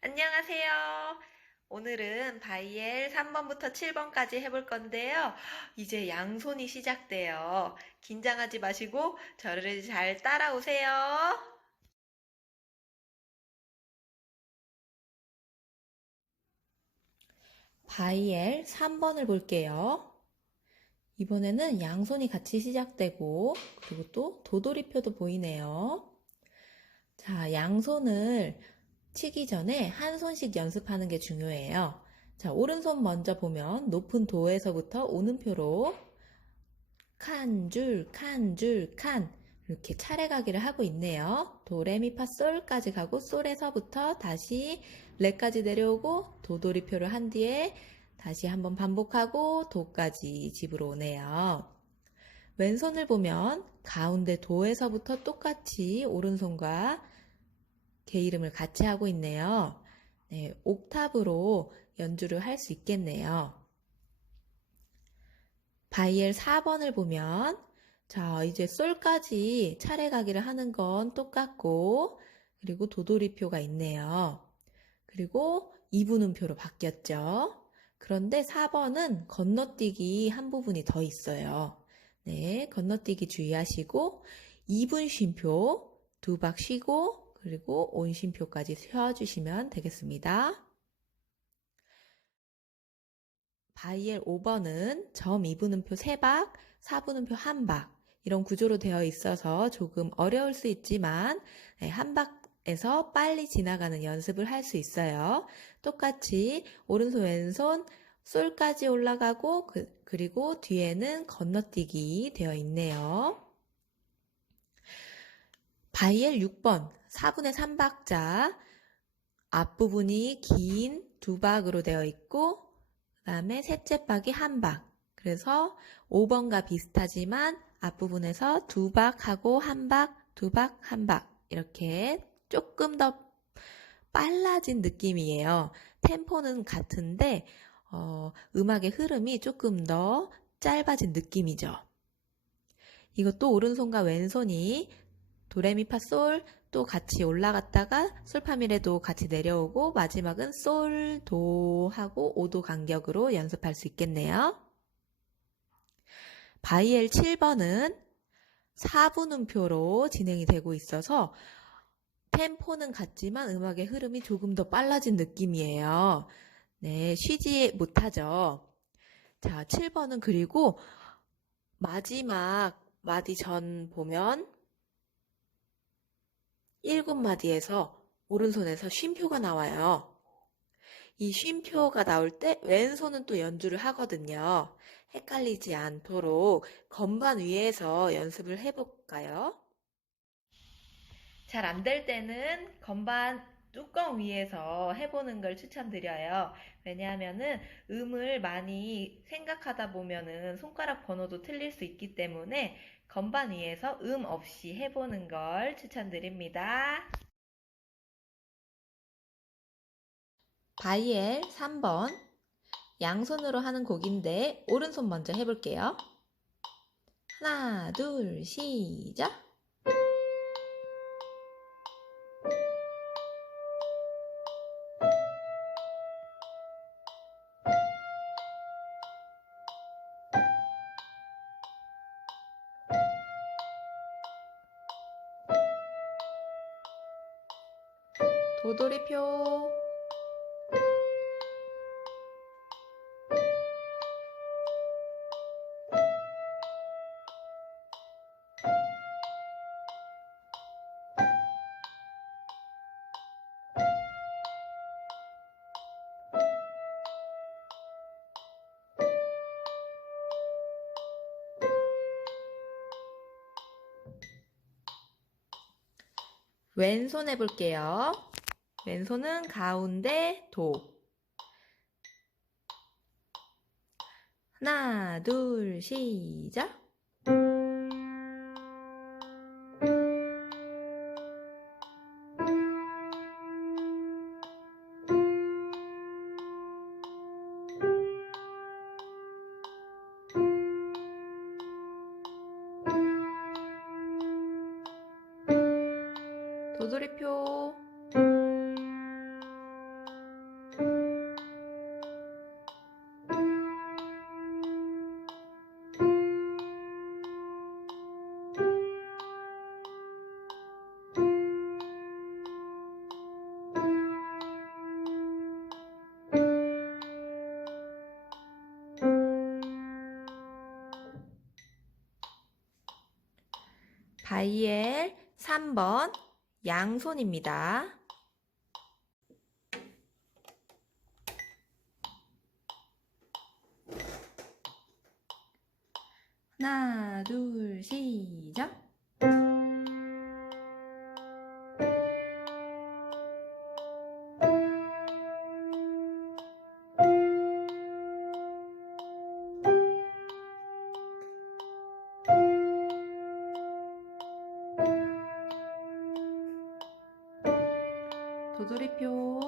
안녕하세요. 오늘은 바이엘 3번부터 7번까지 해볼 건데요. 이제 양손이 시작돼요. 긴장하지 마시고 저를 잘 따라오세요. 바이엘 3번을 볼게요. 이번에는 양손이 같이 시작되고, 그리고 또 도돌이표도 보이네요. 자, 양손을 치기 전에 한 손씩 연습하는 게 중요해요. 자, 오른손 먼저 보면 높은 도에서부터 오는 표로 칸, 줄, 칸, 줄, 칸 이렇게 차례 가기를 하고 있네요. 도, 레, 미, 파, 솔까지 가고 솔에서부터 다시 레까지 내려오고 도돌이표를 한 뒤에 다시 한번 반복하고 도까지 집으로 오네요. 왼손을 보면 가운데 도에서부터 똑같이 오른손과 개 이름을 같이 하고 있네요. 네, 옥탑으로 연주를 할 수 있겠네요. 바이엘 4번을 보면 자, 이제 솔까지 차례 가기를 하는 건 똑같고 그리고 도돌이표가 있네요. 그리고 이분음표로 바뀌었죠. 그런데 4번은 건너뛰기 한 부분이 더 있어요. 네, 건너뛰기 주의하시고 2분 쉼표 두 박 쉬고 그리고 온쉼표까지 세워주시면 되겠습니다. 바이엘 5번은 점 2분음표 3박, 4분음표 1박 이런 구조로 되어 있어서 조금 어려울 수 있지만 네, 한 박에서 빨리 지나가는 연습을 할 수 있어요. 똑같이 오른손 왼손 솔까지 올라가고 그, 그리고 뒤에는 건너뛰기 되어 있네요. 바이엘 6번 4분의 3박자 앞부분이 긴 두 박으로 되어 있고 그 다음에 셋째 박이 한 박. 그래서 5번과 비슷하지만 앞부분에서 두 박하고 한 박, 두 박, 한 박. 이렇게 조금 더 빨라진 느낌이에요. 템포는 같은데, 어, 음악의 흐름이 조금 더 짧아진 느낌이죠. 이것도 오른손과 왼손이 도레미파솔 또 같이 올라갔다가 솔파미레도 같이 내려오고 마지막은 솔, 도 하고 오도 간격으로 연습할 수 있겠네요. 바이엘 7번은 4분음표로 진행이 되고 있어서 템포는 같지만 음악의 흐름이 조금 더 빨라진 느낌이에요. 네, 쉬지 못하죠. 자, 7번은 그리고 마지막 마디 전 보면 1군 마디에서 오른손에서 쉼표가 나와요. 이 쉼표가 나올 때 왼손은 또 연주를 하거든요. 헷갈리지 않도록 건반 위에서 연습을 해볼까요? 잘 안 될 때는 건반 뚜껑 위에서 해보는 걸 추천드려요. 왜냐하면은 음을 많이 생각하다 보면은 손가락 번호도 틀릴 수 있기 때문에 건반 위에서 음 없이 해보는 걸 추천드립니다. 바이엘 3번 양손으로 하는 곡인데 오른손 먼저 해볼게요. 하나, 둘, 시작! 도돌이표 왼손 해볼게요. 왼손은 가운데 도. 하나, 둘, 시작. 바이엘 3번 양손입니다. 도돌이표.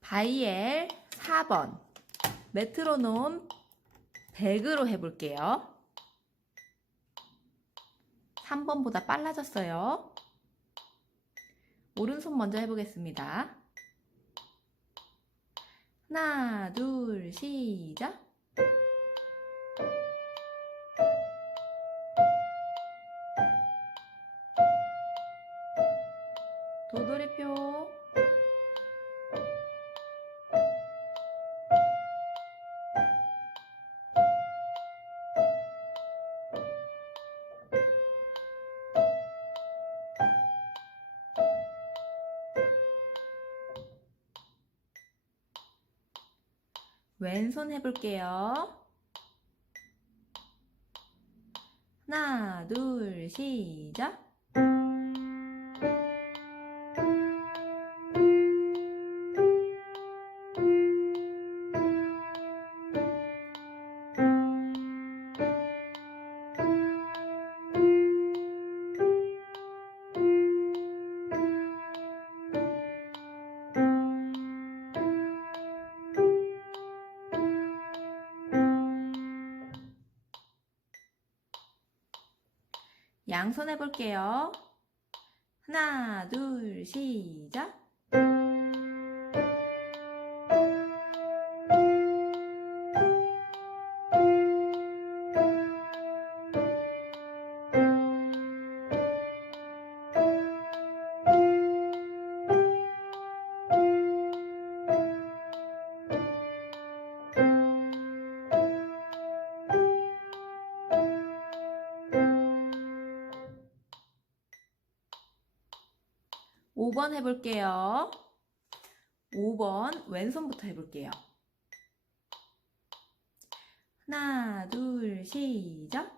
바이엘 4번 메트로놈 100으로 해볼게요. 3번보다 빨라졌어요. 오른손 먼저 해보겠습니다. 하나, 둘, 시작. 왼손 해볼게요. 하나, 둘, 시작. 해볼게요. 하나, 둘, 시작. 오번 해볼게요. 5번 왼손부터 해볼게요. 하나, 둘, 시작.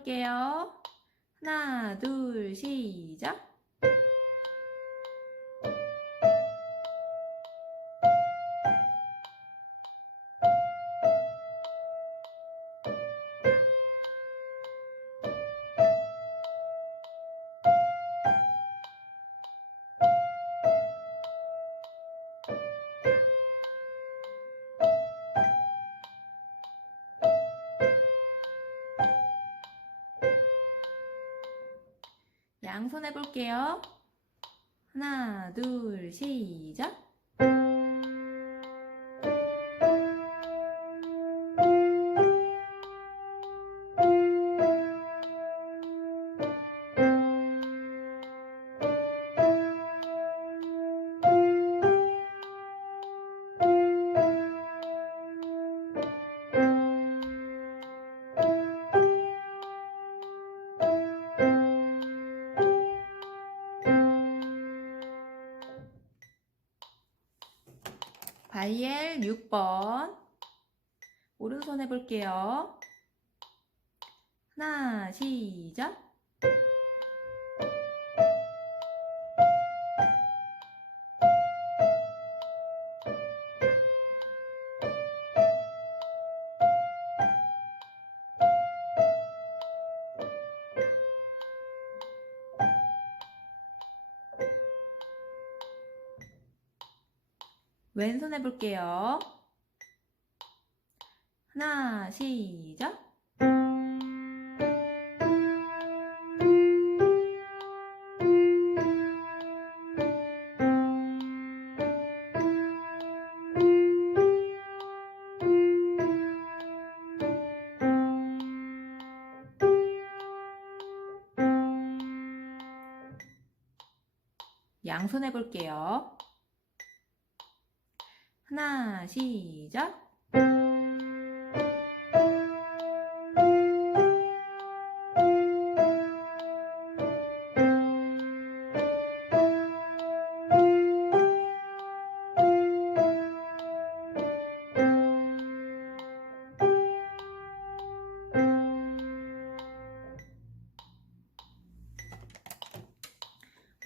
해볼게요. 하나, 둘, 시작. 양손 해볼게요. 하나, 둘, 시작. 바이엘 6번. 오른손 해볼게요. 하나, 시작. 왼손 해볼게요. 하나, 시작. 양손 해볼게요. 하나, 시작.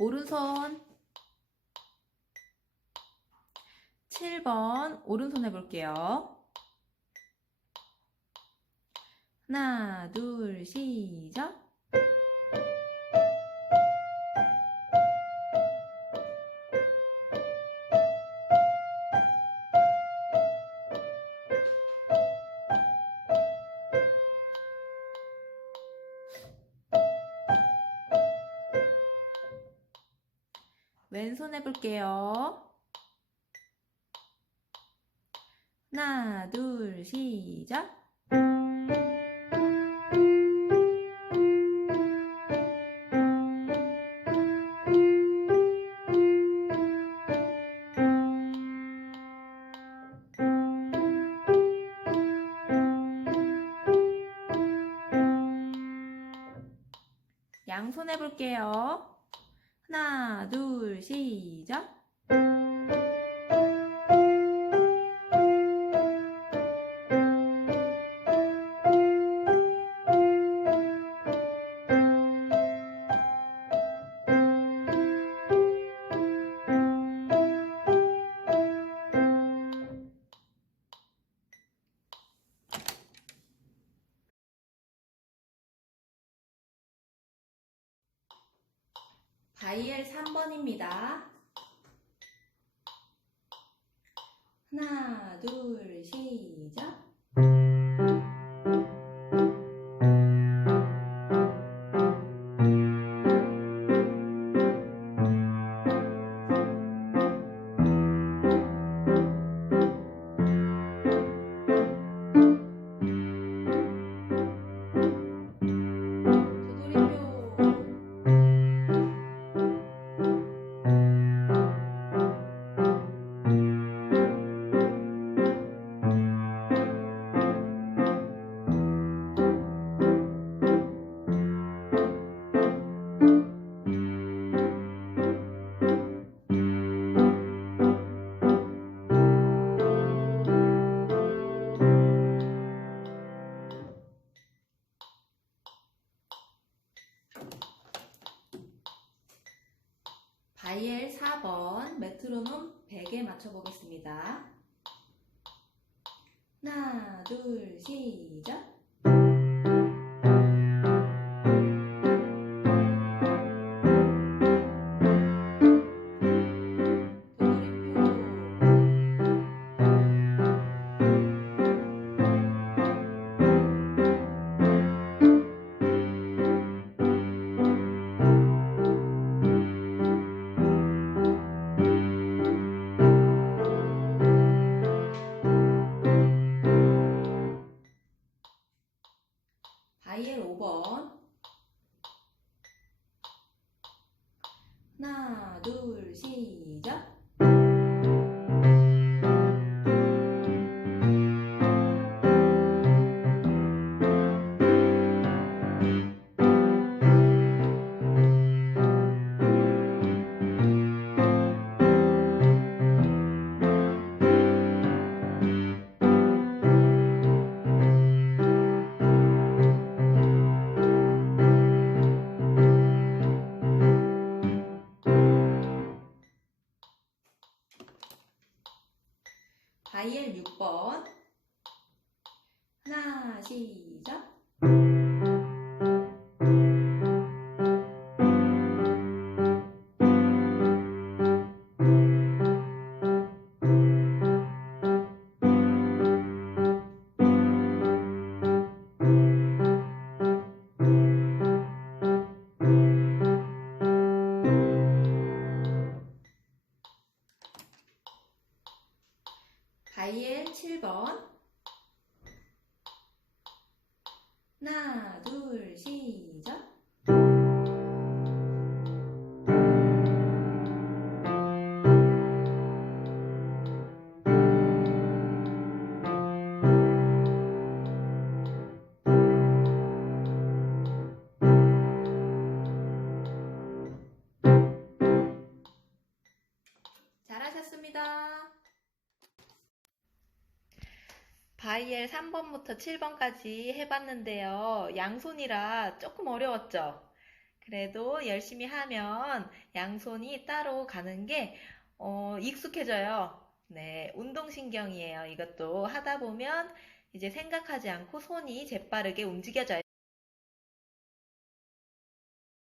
오른손 7번 오른손 해볼게요. 하나, 둘, 시작. 왼손 해볼게요. 하나, 둘, 시작. 양손 해볼게요. 하나, 둘, 시작. 3번입니다. 하나, 둘, 시작. 4번 메트로놈 100에 맞춰보겠습니다. 하나, 둘, 시작! 바 바이엘 3번부터 7번까지 해봤는데요. 양손이라 조금 어려웠죠? 그래도 열심히 하면 양손이 따로 가는 게 어, 익숙해져요. 네, 운동신경이에요. 이것도 하다 보면 이제 생각하지 않고 손이 재빠르게 움직여져요.